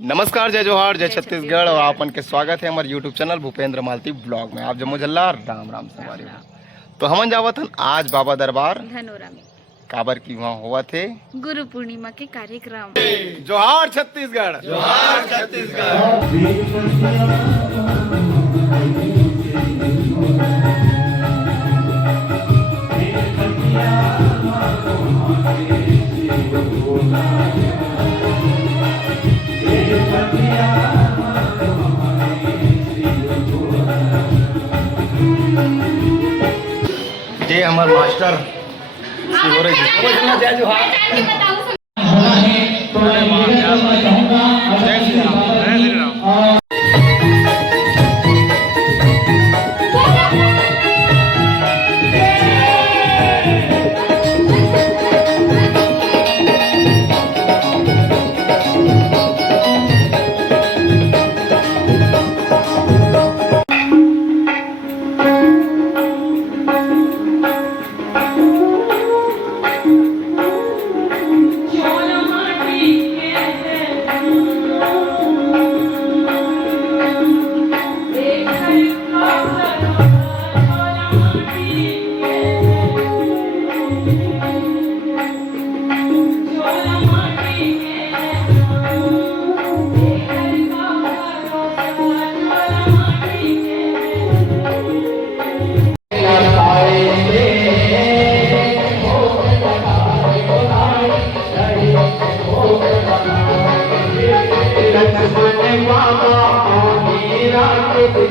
नमस्कार, जय जोहार, जय छत्तीसगढ़ और आपन के स्वागत है हमारे यूट्यूब चैनल भूपेंद्र मालती ब्लॉग में। आप जम्मू जल्ला राम राम सवारी तो हमन जावत हन आज बाबा दरबार धनोरा में काबर की वहाँ हुआ थे गुरु पूर्णिमा के कार्यक्रम। जोहार छत्तीसगढ़, जोहार छत्तीसगढ़। ये हमारे मास्टर हो रही है। जय जोहार, जय श्री राम, जय श्री राम।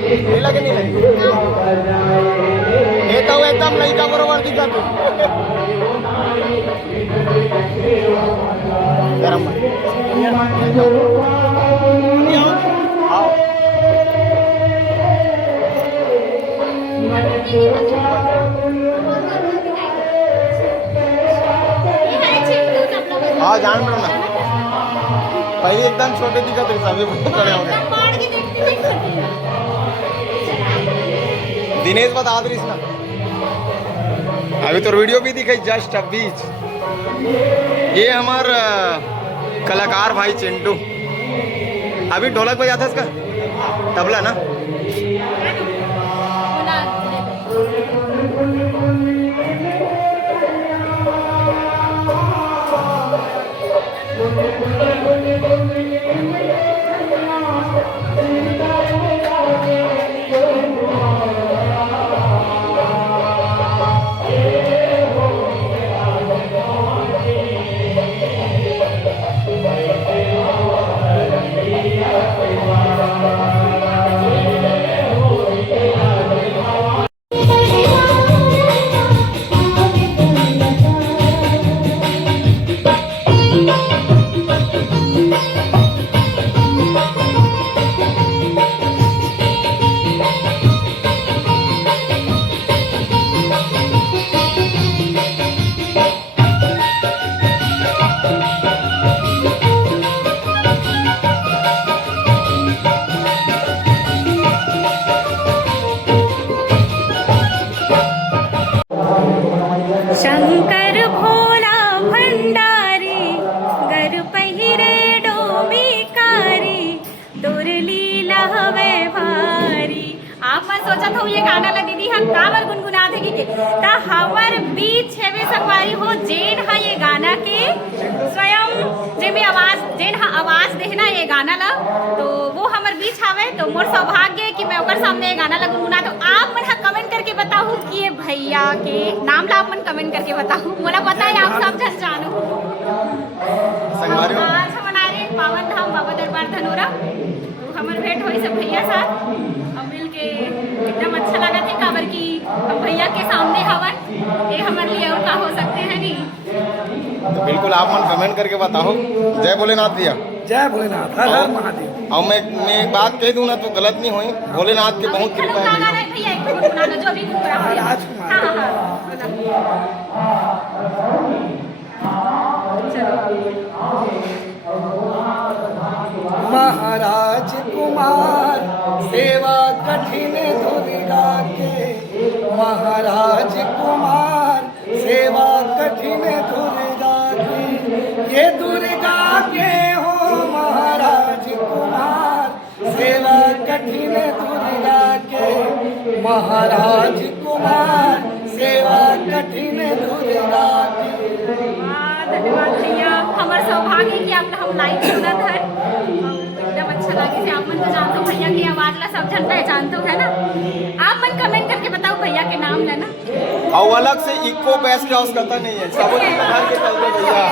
नहीं लगे ये तो एकदम नहीं का बरोबर दिखा तू गरम हाँ जान पड़ो ना पहले एकदम छोटे दिखा थे सभी बड़े हो गए। दिनेश बता दो ना अभी तो वीडियो भी दिखाई जस्ट अभी। ये हमार कलाकार भाई चिंटू अभी ढोलक बजाता है इसका तबला ना। शंकर भोला भंडारी गर पहिरे डोमिकारी तोर लीला हवे भारी। आप मन सोचत हो ये गाना ला दीदी हम काबर गुनगुना थे कि ता हमर बीच छेवे संगवारी हो जेन हा ये गाना के स्वयं जे में आवाज जेन हा आवाज देना ये गाना ला तो वो हमर बीच हावे। तो मोर सौभाग्य है कि मैं ओकर सामने ये गाना ला गुनगुना। तो आप मन हा कमेंट करके बताओ कि ये भैया के नाम ला आप मन कमेंट करके बताओ। मोला पता है आप सब जन जानो। आज हम मना रहे पावन धाम बाबा दरबार धनोरा। तो हमार भेंट हुई सब भैया साथ और मिल के एकदम अच्छा लगा थे काबर की हम भैया के सामने हवन ये हमारे लिए और का हो सकते हैं नहीं। तो बिल्कुल आप मन कमेंट करके बताओ। जय भोलेनाथ भैया, जय भोलेनाथ, हर हर महादेव। और मैं एक बात कह दूं ना तो गलत नहीं हुई। भोलेनाथ की बहुत कृपा है भैया एक गुनगुना दो जो भी गुनगुना। महाराज कुमार सेवा कठिन दुर्गा के, महाराज कुमार सेवा कठिन दुर्गा की, ये दुर्गा के हो महाराज महाराज कुमार सेवा कठिन दुर्गा के। धन्यवाद भैया, हमार सौभाग्य कि आपने हम लाइव सुनत है, एकदम अच्छा लगे से। आप मन तो जानते हो भैया की आवाज ला सब जन पहचानते हो, है ना? आप मन कमेंट करके बताओ भैया के नाम लेना। और अलग से इको बेस के आवश्यकता नहीं है, सब घर के चलते भैया।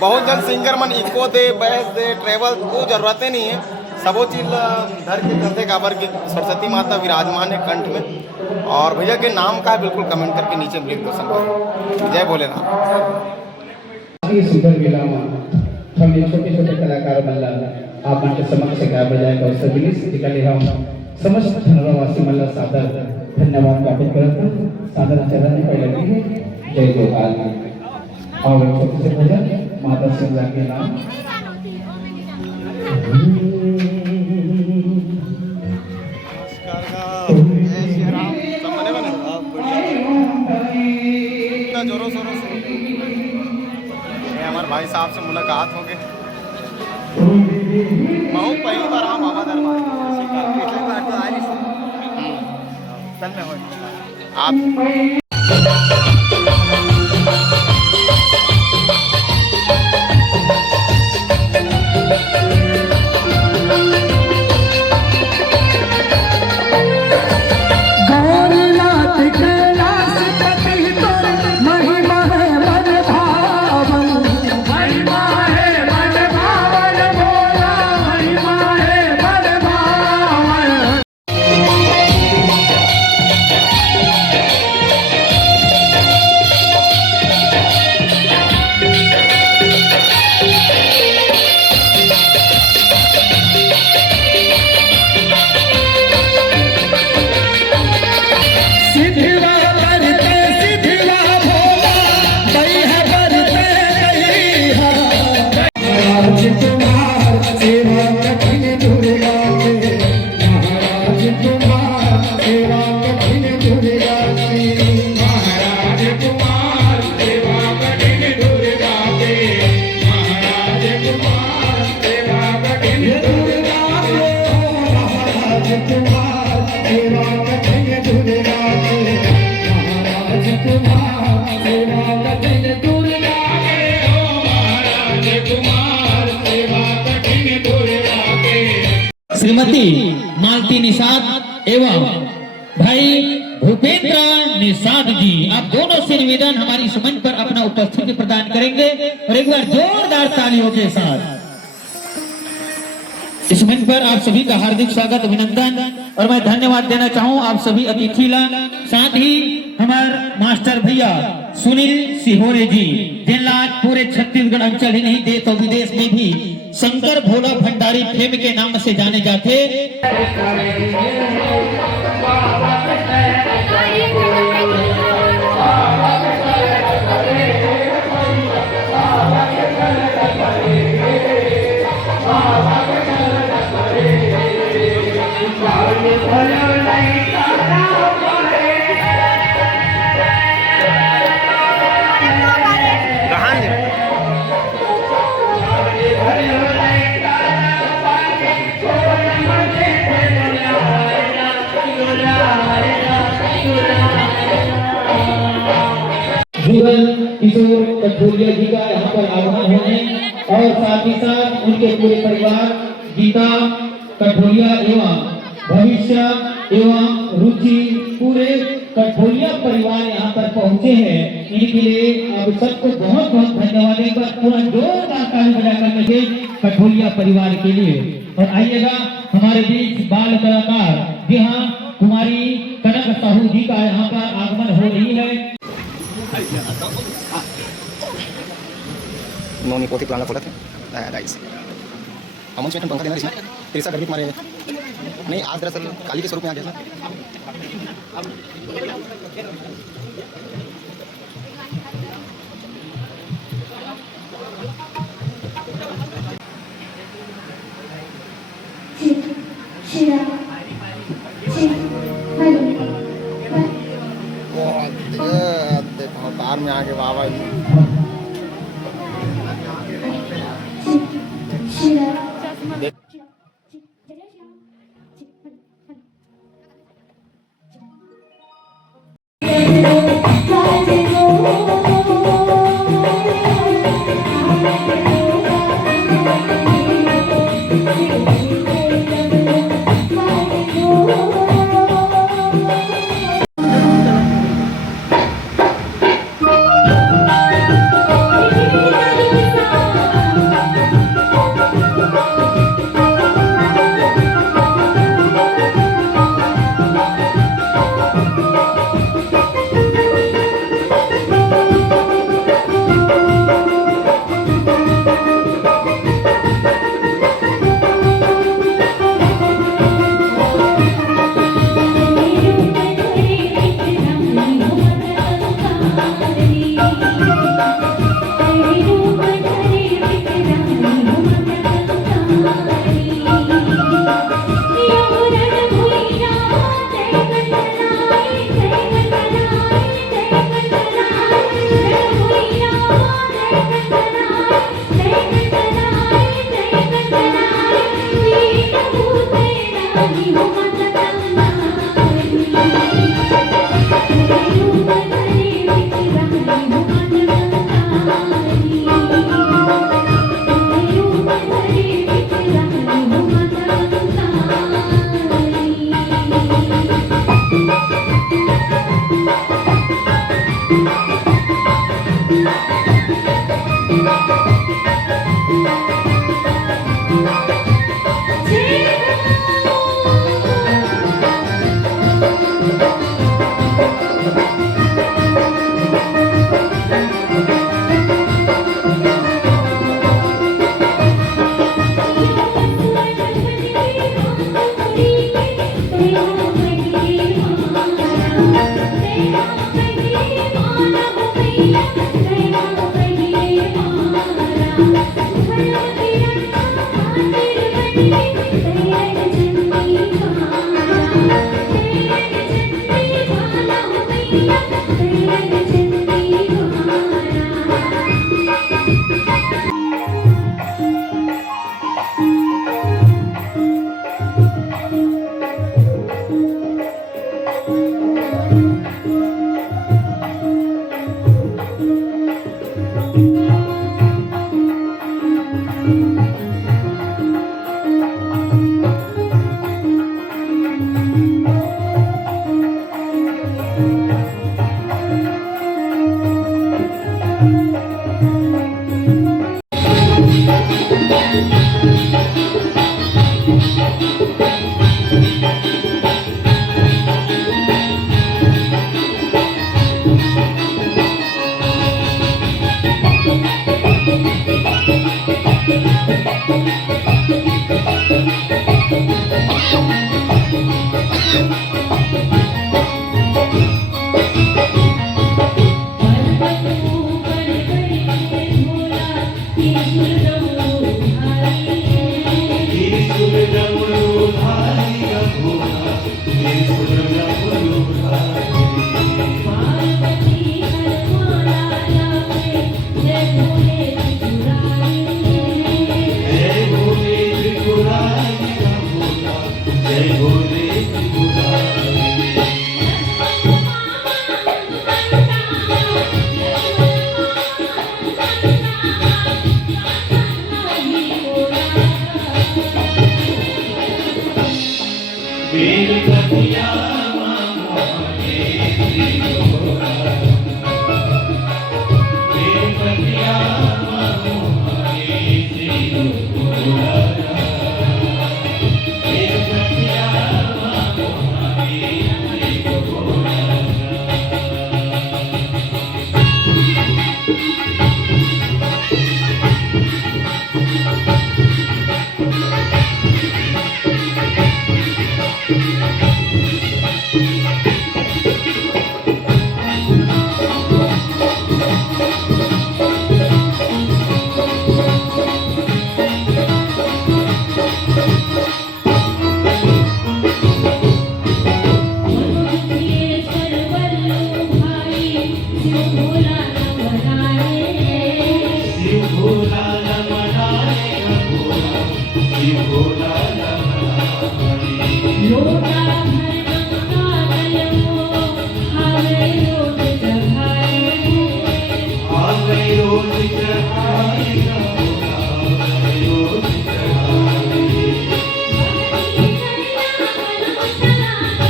बहुत जन सिंगर मन इको दे, बेस दे, ट्रेवल को जरूरतें नहीं है, सबो चीज घर के चलते काबर की सरस्वती माता विराजमान है कंठ में। और भैया के नाम का है बिल्कुल कमेंट करके नीचे लिख दो संभव। जय भोलेनाथ। सुंदर मिला हम ये छोटे छोटे कलाकार मल्ला आप मन के समक्ष गा बजाए और सभी निकले हम समस्त धनवासी मल्ला सादर धन्यवाद ज्ञापित करत सादर चरण में पहले लगी है। जय गोपाल। और छोटे से भजन माता सिंह के नाम जोरों शोरों से हमारे भाई साहब से मुलाकात हो गई। मैं पहली बार आऊँ बाबा दरबार, पिछली बार तो आ रही चल में हो आप। श्रीमती मालती निषाद एवं भाई भूपेंद्र निषाद जी, आप दोनों से निवेदन हमारी इस मंच पर अपना उपस्थिति प्रदान करेंगे और एक बार जोरदार तालियों के साथ इस मंच पर आप सभी का हार्दिक स्वागत अभिनंदन और मैं धन्यवाद देना चाहूँ आप सभी अतिथि ला। साथ ही हमारे मास्टर भैया सुनील सिहोरे जी, जिनला पूरे छत्तीसगढ़ अंचल ही नहीं देश और विदेश में भी शंकर भोला भंडारी फेम के नाम से जाने जाते। जुगल किशोर कठोरिया जी का यहाँ पर आगमन होने और साथ ही साथ उनके पूरे परिवार गीता कठोरिया एवं भविष्य एवं रुचि पूरे कठोरिया परिवार यहाँ पर पहुँचे हैं। इनके लिए आप सबको बहुत बहुत धन्यवाद। एक बार पूरा जोरदार ताली बजाकर के कठोरिया परिवार के लिए। और आइएगा हमारे बीच बाल कलाकार जी हाँ कुमारी कनक साहू जी का यहाँ पर आगमन हो रही है। नौनी पोती पुराना फोटो थे गाइस अमन से पंखा देना इसमें तिरसा गर्मी तुम्हारे नहीं आज दरअसल काली के स्वरूप में आ गया था। अवतार में आगे बाबा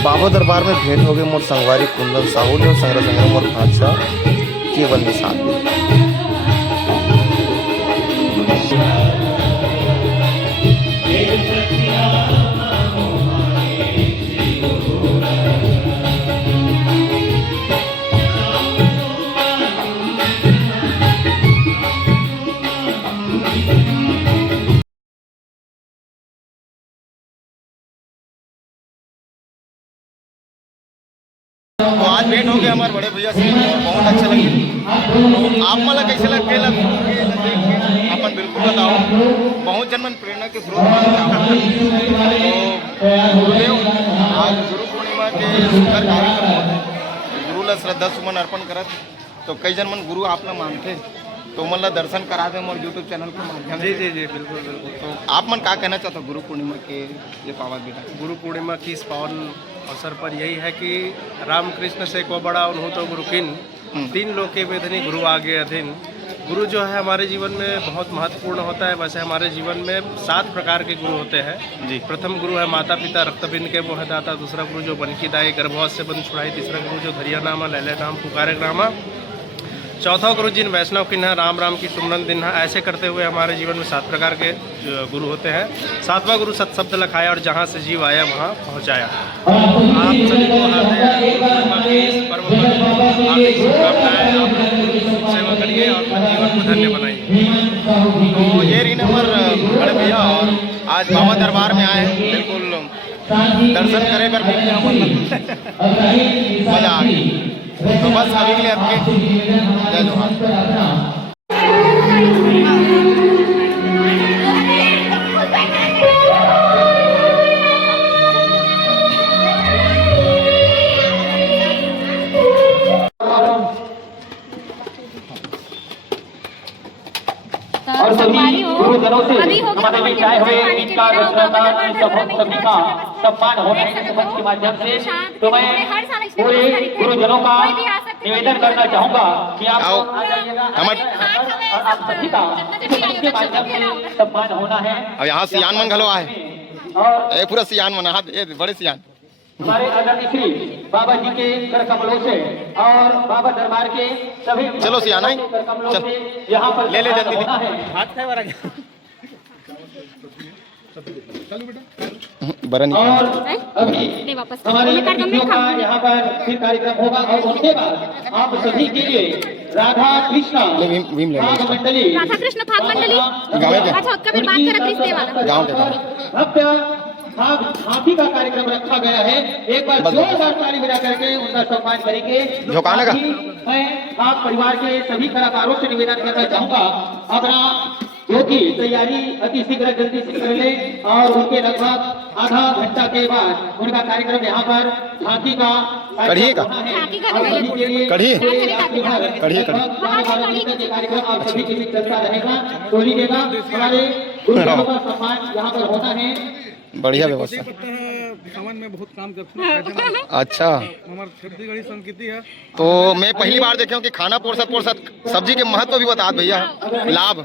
बाबा दरबार में भेंट हो गए मोर संगवारी कुंदन साहू ने और संग्रह संग्रह मोर भाषा केवल निशान तो आज भेंट हो गया हमारे बड़े भैया से बहुत अच्छा लगे। तो आप मला कैसे लग गए अपन बिल्कुल बताओ। बहुत जन्मन प्रेरणा के स्रोत तो गुरुदेव आज गुरु पूर्णिमा के सुंदर कार्यक्रम गुरु ला श्रद्धा सुमन अर्पण करत तो कई जन्मन गुरु आपला मानते तो मन ला दर्शन करा दे मोर यूट्यूब चैनल के माध्यम से। जी बिल्कुल बिल्कुल। तो आप मन का कहना चाहते हो गुरु पूर्णिमा के ये पावन दिन? गुरु पूर्णिमा की इस पावन अवसर पर यही है कि रामकृष्ण से को बड़ा उन्हों तो गुरु किन, तीन लोग के वेदनी गुरु आगे अधीन। गुरु जो है हमारे जीवन में बहुत महत्वपूर्ण होता है। वैसे हमारे जीवन में 7 प्रकार के गुरु होते हैं जी। प्रथम गुरु है माता पिता रक्तबिंद के वो है दाता। दूसरा गुरु जो बन की दाई गर्भवत से बंद छुड़ाई। तीसरा गुरु जो धरिया नामा लैले नाम पुकारे ग्रामा। चौथा गुरु जिन वैष्णव किन्हा राम राम की सुमरन दिन्हा। ऐसे करते हुए हमारे जीवन में 7 प्रकार के गुरु होते हैं। 7वां गुरु सत्शब्द लखाया और जहाँ से जीव आया वहाँ पहुँचाया। आप सभी को पर्व पर हार्दिक शुभकामनाएं। आप सेवा करिए और अपने जीवन को धन्य बनाइए। तो ये रही नंबर बड़े भैया और आज बाबा दरबार में आए बिल्कुल दर्शन करे पर मजा आ गई। तो बस अभी के लिए आपके जय जोहार। खाने में चाहे हुए इनका रचनाकार सभी का सम्मान हो रहा है इस मंच के माध्यम से। तो मैं पूरे गुरुजनों का निवेदन करना चाहूंगा कि आप आ जाइएगा और आप सभी का इस मंच के माध्यम से सम्मान होना है। अब यहाँ सियान मन घलो आए और पूरा सियान मन हाथ बड़े सियान हमारे आदरणीय श्री बाबा जी के कर कमलों से और बाबा दरबार के सभी चलो सियाना कर कमलों चल। से यहाँ पर ले जल्दी होना है। बरन और अभी नहीं वापस हमारे मैं कार्यक्रम में अतिथियों का खाऊंगी। यहाँ पर फिर कार्यक्रम होगा और उसके बाद आप सभी के लिए राधा कृष्णा भीम ले भाग मंडली राधा कृष्ण भाग मंडली गाँव के अच्छा उसका मैं बात कर रही थी वाला गाँव के भव्य हाथी का कार्यक्रम रखा गया है। एक बार जोरदार ताली बजा करके उनका सम्मान करेंगे। झुकाने का। मैं आप परिवार के सभी कलाकारों से निवेदन करना चाहूंगा अपना जो की तैयारी अति शीघ्र जल्दी से कर ले और उनके लगभग आधा घंटा के बाद उनका कार्यक्रम यहाँ पर हाथी का कढ़ी का कढ़ी कार्यक्रम आप सभी के बीच चलता रहेगा। तो लीजिएगा हमारे गुरुजनों का सम्मान यहाँ पर होना है। बढ़िया व्यवस्था। सामान में बहुत काम करते हैं। अच्छा हमारे छत्तीसगढ़ी संस्कृति है। तो मैं पहली बार देखे हूँ कि खाना पोरसत सब्जी के महत्व भी बता भैया लाभ।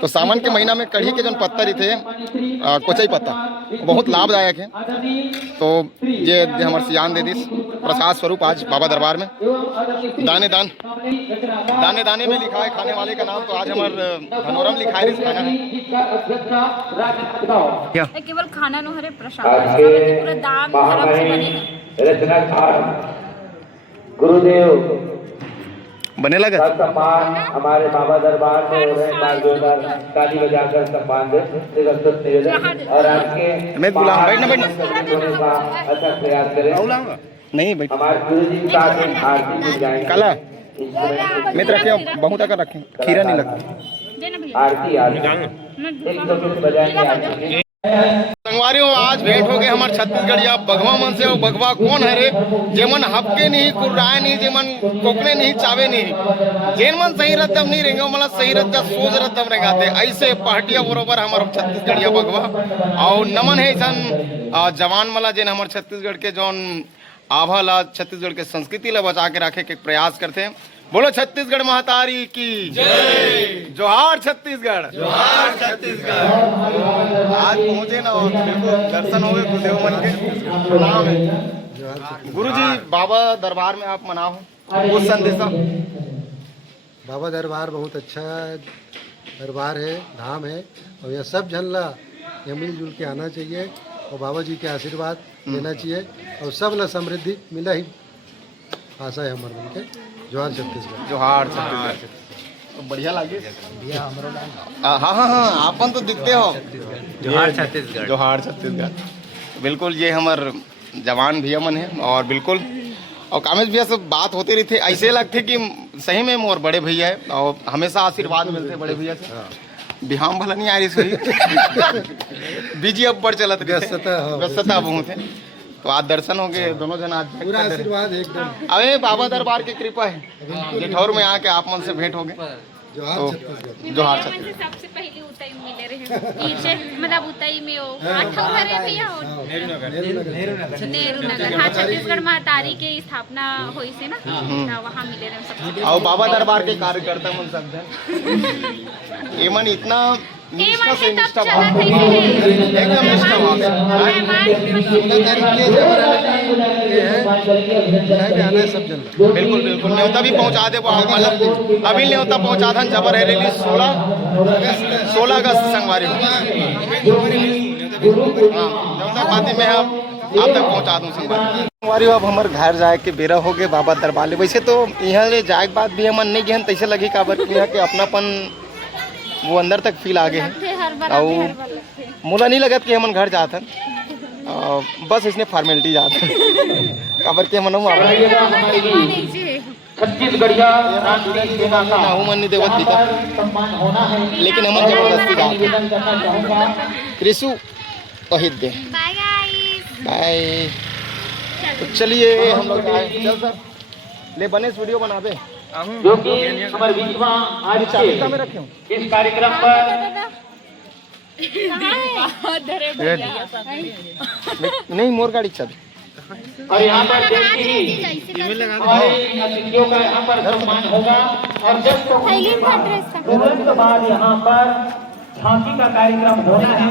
तो सावन के महीना में कढ़ी के जो पत्ता ही थे कोचई पत्ता बहुत लाभदायक है। तो ये हमारे सियान दे दी प्रसाद स्वरूप आज बाबा दरबार में दाने दाने में लिखा है खाने वाले का नाम। तो आज हमारे धनोरम लिखा है खाना है केवल खाना नो हरे प्रसाद पूरा दाम धर्म से बनेगा। रचनाकार गुरुदेव बने लगा का सम्मान हमारे बाबा दरबार में हो रहे हैं। बार जोरदार ताली बजाकर सम्मान दे निवेदन और आज के मैं बुलाऊं बैठना का अच्छा प्रयास करें। नहीं बैठ हमारे गुरु जी का आरती में जाएंगे। काला मैं तो रखे बहुत अगर रखे खीरा नहीं लगता आरती एक दो से बजाएंगे आरती। संगवारियों आज भेंट हो गए हमारे छत्तीसगढ़िया बघवा मन से। और बघवा कौन है रे जेमन हपके नहीं कुर्राए नहीं जेमन कोकने नहीं चावे नहीं जेन मन सही रद्दम नहीं रहेंगे मतलब सही रद्दा सोच रद्दम रहेंगे ऐसे पार्टिया बरोबर हमारे छत्तीसगढ़िया बघवा। और नमन है ऐसा जवान मला जेन हमारे छत्तीसगढ़ के जौन आभा ला छत्तीसगढ़ के संस्कृति ला बचा के रखे के प्रयास करते हैं। बोलो छत्तीसगढ़ महतारी की जय। जोहार छत्तीसगढ़ जोहार छत्तीसगढ़। आज पहुंचे ना और दर्शन हो गए गुरुदेव मन के प्रणाम है। गुरुजी बाबा दरबार में आप मनाओ कुछ संदेशा। बाबा दरबार बहुत अच्छा दरबार है धाम है और यह सब जन ला ये मिलजुल के आना चाहिए और बाबा जी के आशीर्वाद लेना चाहिए और सब ला समृद्धि मिला ही आशा है हमारे मन के। जोहार छत्तीसगढ़ जोहार छत्तीसगढ़। तो बढ़िया लगे हाँ हाँ हाँ आपन तो दिखते हो। जोहार छत्तीसगढ़ जोहार छत्तीसगढ़। बिल्कुल ये हमारे जवान भैया मन है और बिल्कुल और कामेश भैया से बात होते रही थे ऐसे लगते कि सही में मोर बड़े भैया है और हमेशा आशीर्वाद मिलते बड़े भैया से। बिहाम भला नहीं आ रही सही बिजी अब बढ़ चला व्यस्तता बहुत है। तो आज दर्शन हो गए दोनों जन आज पूरा आशीर्वाद एकदम। अरे बाबा दरबार की कृपा है जेठौर में आके आप मन से भेंट हो गए। जोहार तो छत्तीसगढ़। जोहार मेरे मन से सबसे पहले उतई मिले रहे नीचे मतलब उतई में हो आठों घरे भैया हो नेहरू नगर हाँ छत्तीसगढ़ महतारी के स्थापना हुई से ना वहाँ मिले रहे सब। और बाबा दरबार के कार्यकर्ता मन सब जन एमन इतना निष्ठा से निष्ठा भाव एकदम निष्ठा आना सब जन बिल्कुल बिल्कुल न्योता भी पहुंचा दे मतलब अभी न्योता पहुंचा था जबर है रिलीज 16 अगस्त संगवारी न्योता पाती में आप तक पहुंचा दूं संगवारी। अब हमारे घर जाए के बेरा हो गए बाबा दरबार ले। वैसे तो यहाँ जाए के बाद भी हमन नहीं गए तैसे लगे काबर यहाँ के अपनापन वो अंदर तक फील आ गए हैं। और मोला नहीं लगत कि हमन घर जात हन बस इसने फॉर्मेलिटी जात काबर के मन छत्तीसगढ़िया मन नहीं देवत भीतर लेकिन हमन जबरदस्ती जात कृषु कहित दे बाय गाइस बाय। तो चलिए हम लोग चल सर ले बनेस वीडियो बनाबे जो कि हमारे बीच में आज के इस कार्यक्रम पर नहीं मोर गाड़ी चल। और यहाँ पर जैसे ही हमारे अतिथियों का यहाँ पर सम्मान होगा और जब तुरंत बाद यहाँ पर झांकी का कार्यक्रम होना है।